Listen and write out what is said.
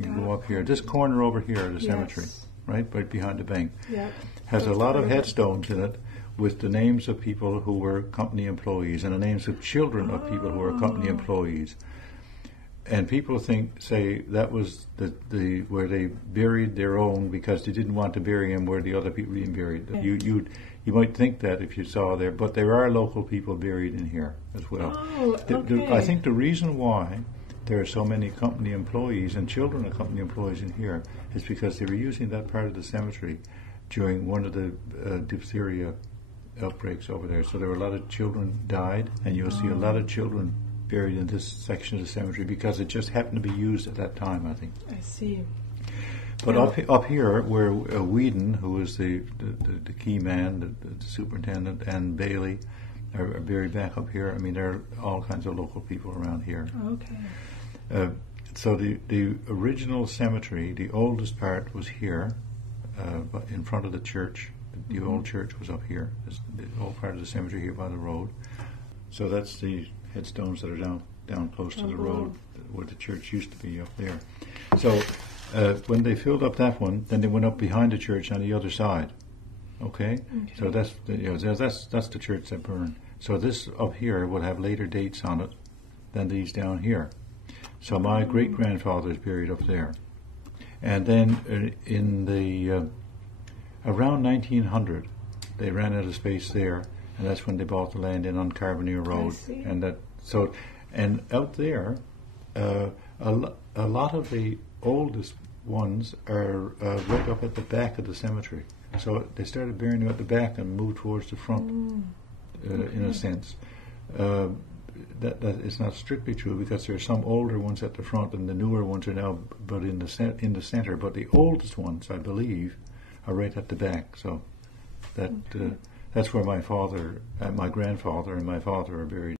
You go up here. This corner over here, the cemetery, right behind the bank, has a lot of headstones in it with the names of people who were company employees and the names of children of people who were company employees. And people say that was the where they buried their own because they didn't want to bury him where the other people were being buried. Yeah. You might think that if you saw there, but there are local people buried in here as well. Oh, okay. I think the reason why there are so many company employees and children of company employees in here is because they were using that part of the cemetery during one of the diphtheria outbreaks over there. So there were a lot of children died, and you'll see a lot of children buried in this section of the cemetery because it just happened to be used at that time, I think. I see. But up here, where Whedon, who was the key man, the superintendent, and Bailey are buried back up here. I mean, there are all kinds of local people around here. Okay. So the original cemetery, the oldest part was here, in front of the church. The old church was up here. The old part of the cemetery here by the road. So that's the headstones that are down close to the road, where the church used to be up there. So when they filled up that one, then they went up behind the church on the other side. Okay? So that's the church that burned. So this up here would have later dates on it than these down here. So my great-grandfather is buried up there. And then in the around 1900, they ran out of space there, and that's when they bought the land in on Carbonear Rd. And out there, a lot of the oldest ones are right up at the back of the cemetery. So they started burying them at the back and moved towards the front, in a sense. That is not strictly true because there are some older ones at the front and the newer ones are now, but in the center. But the oldest ones, I believe, are right at the back. So that's where my father, my grandfather, and my father are buried.